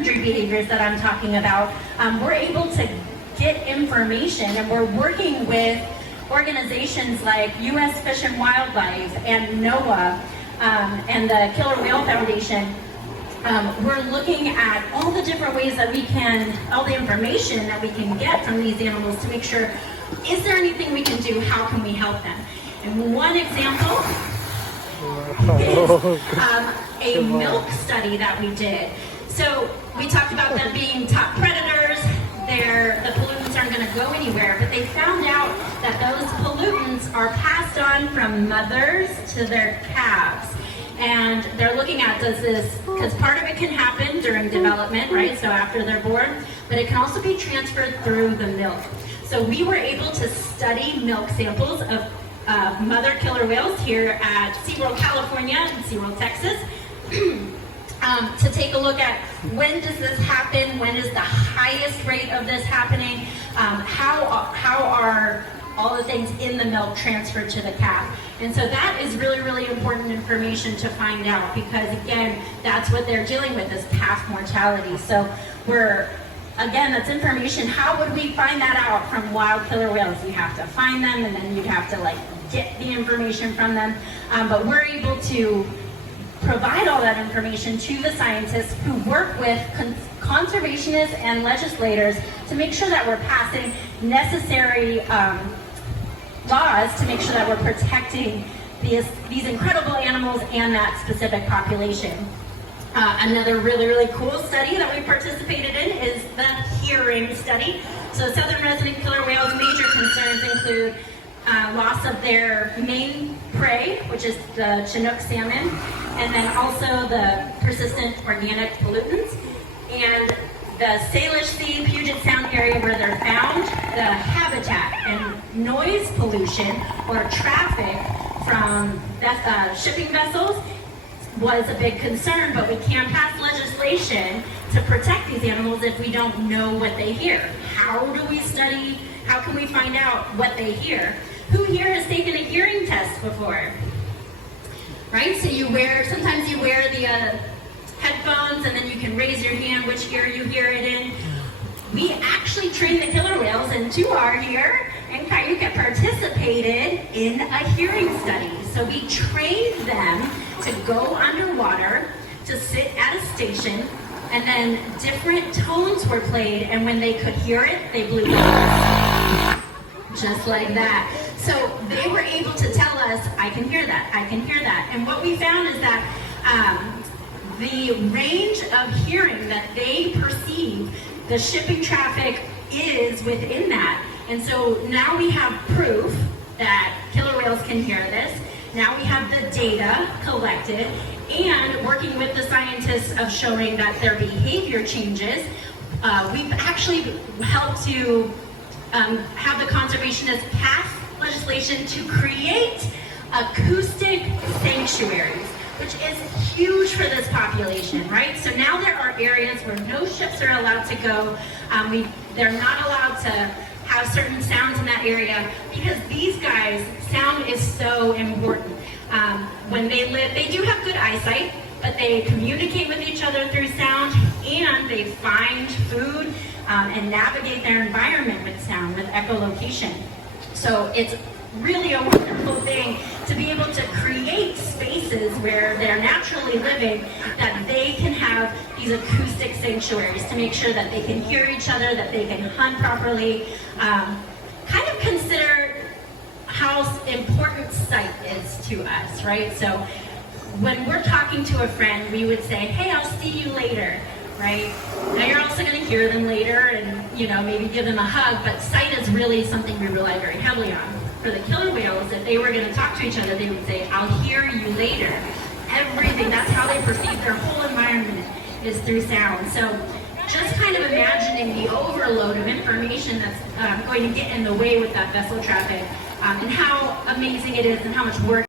husbandry behaviors that I'm talking about, we're able to get information, and we're working with organizations like U.S. Fish and Wildlife and NOAA and the Killer Whale Foundation. We're looking at all the different ways that we can, all the information that we can get from these animals to make sure, is there anything we can do? How can we help them? And one example is a milk study that we did. So we talked about them being top predators. The pollutants aren't going to go anywhere, but they found out that those pollutants are passed on from mothers to their calves. And they're looking at, does this, because part of it can happen during development, right? So after they're born, but it can also be transferred through the milk. So we were able to study milk samples of mother killer whales here at SeaWorld California and SeaWorld Texas to take a look at when does this happen, when is the highest rate of this happening, how are all the things in the milk transferred to the calf. And so that is really, really important information to find out, because again, that's what they're dealing with, is calf mortality. So again, that's information. How would we find that out from wild killer whales? You have to find them, and then you'd have to get the information from them. But we're able to provide all that information to the scientists who work with conservationists and legislators to make sure that we're passing necessary laws to make sure that we're protecting these incredible animals and that specific population. Another really, really cool study that we participated in is the hearing study. So southern resident killer whales' major concerns include loss of their main prey, which is the Chinook salmon, and then also the persistent organic pollutants, and the Salish Sea, Puget Sound area where they're found, the habitat and noise pollution or traffic from shipping vessels was a big concern, but we can't pass legislation to protect these animals if we don't know what they hear. How do we study? How can we find out what they hear? Who here has taken a hearing test before? Right, so sometimes you wear the headphones, and then you can raise your hand which ear you hear it in. We actually trained the killer whales, and Tuar here and Kayuka participated in a hearing study. So we trained them to go underwater, to sit at a station, and then different tones were played, and when they could hear it, they blew bubbles. Just like that. So they were able to tell us, I can hear that, I can hear that. And what we found is that the range of hearing that they perceive, the shipping traffic is within that. And so now we have proof that killer whales can hear this. Now we have the data collected, and working with the scientists of showing that their behavior changes. We've actually helped to have the conservationists pass legislation to create acoustic sanctuaries, which is huge for this population, right? So now there are areas where no ships are allowed to go. They're not allowed to have certain sounds in that area, because these guys, sound is so important. When they live, they do have good eyesight, but they communicate with each other through sound, and they find food and navigate their environment with sound, with echolocation. So it's really a wonderful thing to be able to create spaces where they're naturally living, that they can have these acoustic sanctuaries to make sure that they can hear each other, that they can hunt properly. Kind of consider how important sight is to us, right? So when we're talking to a friend, we would say, hey, I'll see you later, right? Now you're also going to hear them later and, maybe give them a hug, but sight is really something we rely very heavily on. For the killer whales, if they were going to talk to each other, they would say, I'll hear you later. Everything, that's how they perceive their whole environment, is through sound. So just kind of imagining the overload of information that's going to get in the way with that vessel traffic, and how amazing it is and how much work